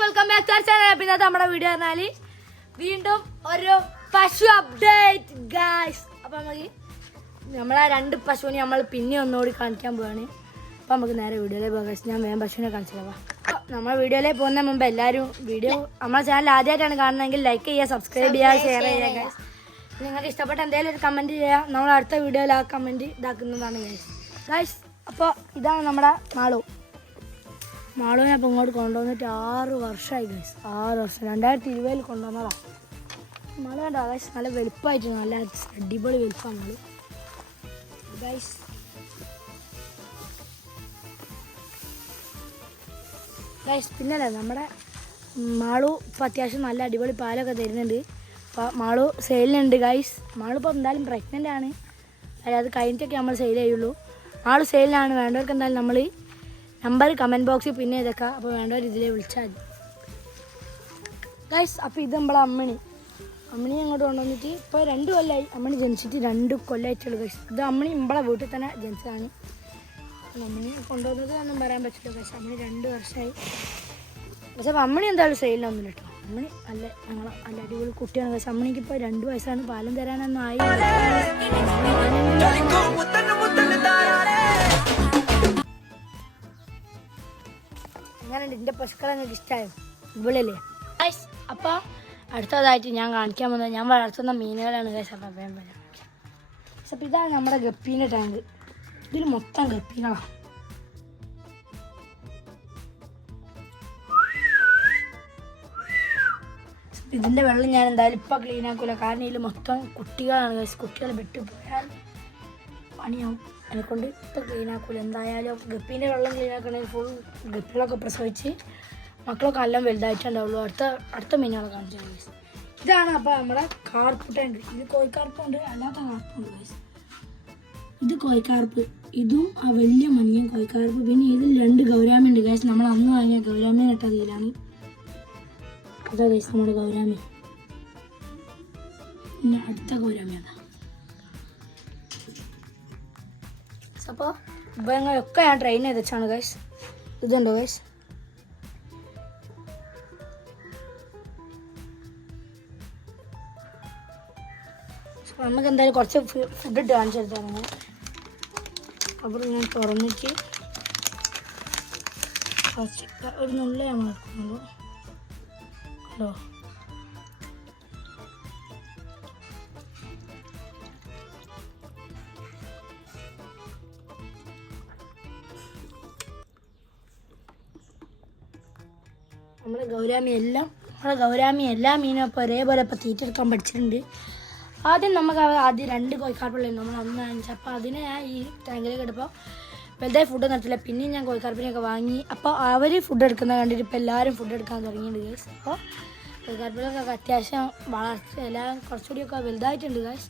Welcome back to channel. പിന്നെ നമ്മുടെ video പറഞ്ഞാൽ വീണ്ടും ഒരു പശു അപ്ഡേറ്റ് ഗായ്സ്. അപ്പം നമുക്ക് നമ്മളെ 2 പശുവിനെ നമ്മൾ പിന്നെ ഒന്നുകൂടി കാണിക്കാൻ പോവാണ്. അപ്പം നമുക്ക് നേരെ വീഡിയോയിലേക്ക് പോകാം ഗായ്സ്. ഞാൻ വേഗം പശുവിനെ കാണിച്ചില്ല. നമ്മൾ വീഡിയോയിലേക്ക് പോകുന്ന മുമ്പ് എല്ലാവരും വീഡിയോ നമ്മളെ ചാനൽ ആദ്യമായിട്ടാണ് കാണുന്നതെങ്കിൽ ലൈക്ക് ചെയ്യുക, സബ്സ്ക്രൈബ് ചെയ്യുക, ഷെയർ ചെയ്യുക ഗായ്സ്. നിങ്ങൾക്ക് ഇഷ്ടപ്പെട്ട എന്തെങ്കിലും ഒരു കമൻറ്റ് ചെയ്യുക. നമ്മൾ അടുത്ത വീഡിയോയിൽ ആ കമൻറ്റ് ഇതാക്കുന്നതാണ് ഗായ്സ്. ഗായ്സ് അപ്പോൾ ഇതാണ് നമ്മുടെ മാളുവിനെ അപ്പോൾ ഇങ്ങോട്ട് കൊണ്ടുവന്നിട്ട് 6 വർഷമായി ഗൈസ്. 6 വർഷം 2020 കൊണ്ടുവന്നതാണ്. മാളു കണ്ടോ ഗൈസ്, നല്ല വെളുപ്പമായിട്ട് നല്ല അടിപൊളി വെളുപ്പമാണ് മാളു ഗൈസ്. ഗൈസ് പിന്നല്ലേ നമ്മുടെ മാളു ഇപ്പോൾ അത്യാവശ്യം നല്ല അടിപൊളി പാലൊക്കെ തരുന്നുണ്ട്. അപ്പോൾ മാളു സെയിലുണ്ട് ഗൈസ്. മാളു ഇപ്പോൾ എന്തായാലും പ്രഗ്നൻ്റ് ആണ്. അതായത് കഴിഞ്ഞിട്ടൊക്കെ നമ്മൾ സെയിൽ ചെയ്യുള്ളൂ. മാളു സെയിലാണ്. വേണ്ടവർക്ക് എന്തായാലും നമ്മൾ നമ്പർ കമൻറ്റ് ബോക്സിൽ പിന്നെ ഇതൊക്കെ. അപ്പോൾ വേണ്ടവർ ഇതിലേ വിളിച്ചാൽ മതി ഗൈസ്. അപ്പോൾ ഇത് നമ്മളെ അമ്മണി അങ്ങോട്ട് കൊണ്ടുവന്നിട്ട് ഇപ്പോൾ 2 കൊല്ലമായി. അമ്മണി ജനിച്ചിട്ട് 2 കൊല്ലമായിട്ടുള്ളൂ ഗൈസ്. ഇത് അമ്മണി നമ്മളെ വീട്ടിൽ തന്നെ ജനിച്ചതാണ്. അമ്മണി കൊണ്ടുവന്നത് ഒന്നും പറയാൻ പറ്റില്ല ഗൈസ്. അമ്മണി 2 വർഷമായി. പക്ഷേ അപ്പോൾ അമ്മണി എന്തായാലും സെയിലൊന്നുമില്ല കേട്ടോ. അമ്മണി നല്ല ഞങ്ങളെ നല്ല അടിപൊളി കുട്ടിയാണ് ഗൈസ്. അമ്മണിക്ക് ഇപ്പോൾ 2 വയസ്സാണ്. പാലം തരാനൊന്നും ആയി. അങ്ങനെയുണ്ട്. എൻ്റെ പശുക്കളെ നിങ്ങൾക്ക് ഇഷ്ടമായോ? ഇവിടെയല്ലേ ഗൈസ്. അപ്പോൾ അടുത്തതായിട്ട് ഞാൻ കാണിക്കാൻ പോകുന്നത് ഞാൻ വളർത്തുന്ന മീനുകളാണ് ഗൈസ്. അപ്പം വേഗം വരാം. അപ്പോൾ ഇതാണ് നമ്മുടെ ഗപ്പീൻ്റെ ടാങ്ക്. ഇതിൽ മൊത്തം ഗപ്പീകളാണ്. ഇതിൻ്റെ വെള്ളം ഞാൻ എന്തായാലും ഇപ്പം ക്ലീൻ ആക്കില്ല. കാരണം ഇതിൽ മൊത്തം കുട്ടികളാണ് ഗൈസ്. കുട്ടികൾ വിട്ടു പോയാൽ പണിയാവും. അതിനെക്കൊണ്ട് ഇപ്പം ക്ലീൻ ആക്കില്ല. എന്തായാലും ഗപ്പീൻ്റെ വെള്ളം ക്ലീൻ ആക്കണമെങ്കിൽ ഫുൾ ഗപ്പികളൊക്കെ പ്രസവിച്ച് മക്കളൊക്കെ നല്ല വലുതായിട്ടുണ്ടാവുള്ളൂ. അടുത്ത മീനുകളെ കാണിച്ചു ഗൈസ്. ഇതാണ് അപ്പോൾ നമ്മുടെ കാർപ്പ് ടാങ്ക്. ഇത് കോഴിക്കാർപ്പുണ്ട്, അല്ലാത്ത കാർപ്പുണ്ട് ഗൈസ്. ഇത് കോഴിക്കാർപ്പ്, ഇതും ആ വലിയ മഞ്ഞയും കോഴിക്കാർപ്പ്. പിന്നെ ഇതിൽ 2 ഗൗരാമി ഉണ്ട് ഗൈസ്. നമ്മൾ അന്ന് വാങ്ങിയ ഗൗരാമി ഇട്ടതിലാണ്. അതാ ഗൈസ് നമ്മുടെ ഗൗരാമി. പിന്നെ അടുത്ത ഗൗരാമി അതാ. അപ്പോൾ ഇവങ്ങളൊക്കെ ഞാൻ ട്രെയിൻ ചെയ്ത് വെച്ചാണ് ഗൈസ്. ഇതുണ്ടോ ഗൈസ്. നമുക്ക് എന്തായാലും കുറച്ച് ഫുഡ് ഇട്ട് കാണിച്ചെടുത്താണ്. അപ്പോൾ ഞാൻ തുറന്നിട്ട് ഒരു നുള്ളി നമ്മൾ എടുക്കുന്നുള്ളൂ കേട്ടോ. നമ്മുടെ ഗൗരാമി എല്ലാ മീനും ഇപ്പോൾ ഒരേപോലെ ഇപ്പോൾ തീറ്റെടുക്കാൻ പഠിച്ചിട്ടുണ്ട്. ആദ്യം 2 കോഴിക്കാർപ്പുള്ളൂ നമ്മൾ അന്ന് വാങ്ങിച്ചത്. അപ്പോൾ അതിനെ ഞാൻ ഈ ടാങ്കിലേക്ക് എടുപ്പോൾ വലുതായി ഫുഡ് നിർത്തില്ല. പിന്നെയും ഞാൻ കോഴിക്കാർപ്പിനെയൊക്കെ വാങ്ങി. അപ്പോൾ അവർ ഫുഡ് എടുക്കുന്നത് കണ്ടിട്ട് ഇപ്പോൾ എല്ലാവരും ഫുഡ് എടുക്കാൻ തുടങ്ങിയിട്ടുണ്ട് ഗൈസ്. അപ്പോൾ കോഴിക്കാർപ്പിലൊക്കെ അത്യാവശ്യം വളർച്ച എല്ലാം കുറച്ചുകൂടിയൊക്കെ വലുതായിട്ടുണ്ട് ഗൈസ്.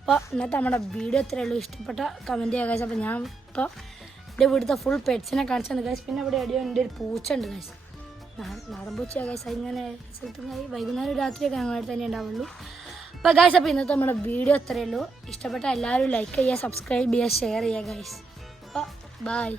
അപ്പോൾ ഇന്നത്തെ നമ്മുടെ വീഡിയോ ഇത്രയേ ഉള്ളൂ. ഇഷ്ടപ്പെട്ട കമൻറ്റ് ചെയ്യുക ഗൈസ്. അപ്പോൾ ഞാൻ ഇപ്പോൾ എൻ്റെ വീട്ടിലത്തെ ഫുൾ പെറ്റ്സിനെ കാണിച്ചിട്ടുണ്ട് ഗൈസ്. പിന്നെ ഇവിടെ എവിടെയോ എൻ്റെ ഒരു പൂച്ച ഉണ്ട് ഗൈസ്. നാടൻ പൂച്ച ഗൈസ്. ഇങ്ങനെ സ്ഥലത്തുമായി വൈകുന്നേരം രാത്രിയൊക്കെ ഞങ്ങളടുത്ത് തന്നെ ഉണ്ടാവുള്ളൂ. അപ്പോൾ ഗൈസ് അപ്പോൾ ഇന്നത്തെ നമ്മുടെ വീഡിയോ ഇത്രയേ ഉള്ളൂ. ഇഷ്ടപ്പെട്ട എല്ലാവരും ലൈക്ക് ചെയ്യുക, സബ്സ്ക്രൈബ് ചെയ്യുക, ഷെയർ ചെയ്യുക ഗൈസ്. അപ്പോൾ ബൈ.